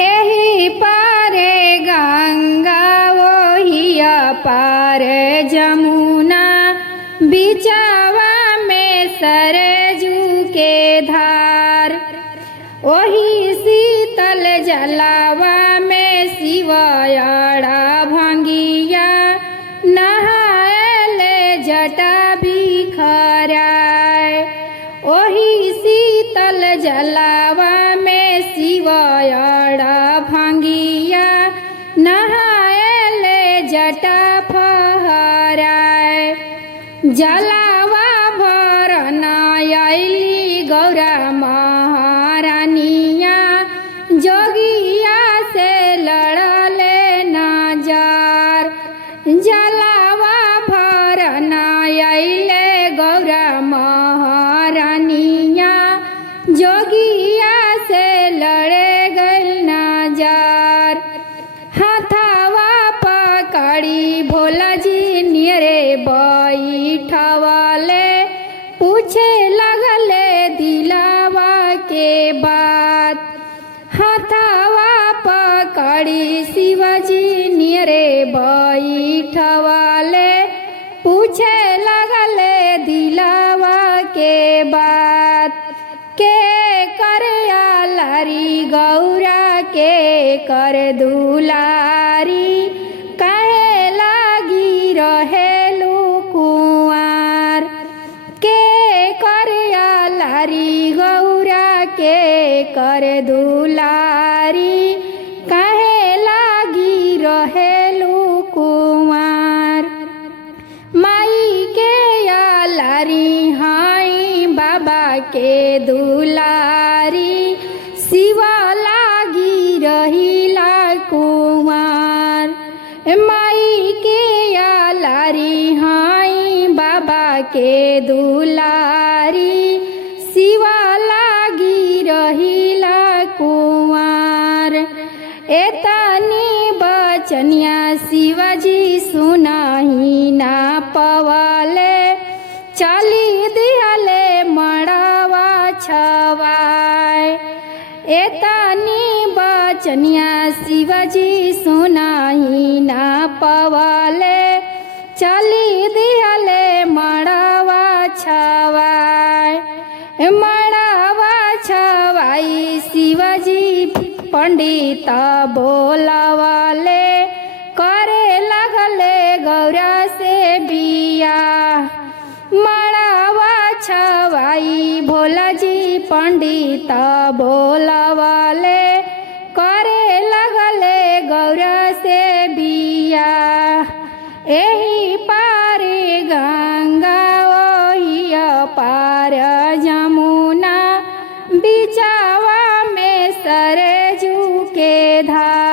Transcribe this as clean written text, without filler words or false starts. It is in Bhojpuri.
एही पारे गंगा ओही पार जमुना, बिचवा में सरजू के धार। ओही शीतल जलावा में शिवयड़ा भंगिया, नहाएले जटा बिखराय। ओही शीतल जलावा में शिवयड़ा भंगिया, नहाएले जटा फहराय। जलावा भरन आइली गौरा महारानिया, जोगिया से लड़ले नजार। जलावा भरन आइले गौरा महारानिया, जोगिया से लड़े गल नजार। हाथावा पकड़ी भोला जी नियरे बैठवले, पूछे लगले दिलावा के बात। हाथावा पकड़ी शिवजी नियरे बैठवले, पूछे लगले दिलावा के बात। के कर आलारी गौरा के कर दुलारी, काहे लागी रहेलू कुंवार। के कर आलारी गौरा के कर दुलारी, काहे लागी रहेलू कुंवार। माई के आलारी हाई बाबा के दुलारी, शिवा लागी रहिला कुंवार। माई के आलारी हाई बाबा के दुलारी, शिवा लागी रहिला कुंवार। एतनी बचनिया शिवजी सुनाही ना पवाले, चली दिहले मड़वा छवाय। एतनी बचनिया शिवजी सुनाही ना पवाले, चली दिहले मड़वा छवाय। मड़वा छवाई शिवजी पंडित बोलावाले, करे लगले गौरा से बिया। मड़वा छवाई भोला जी पंडित बोलावाले, करे लगले गौरा से बिया। एही पारे गंगा ओही पार जमुना, बिचवा में सरजू के धार।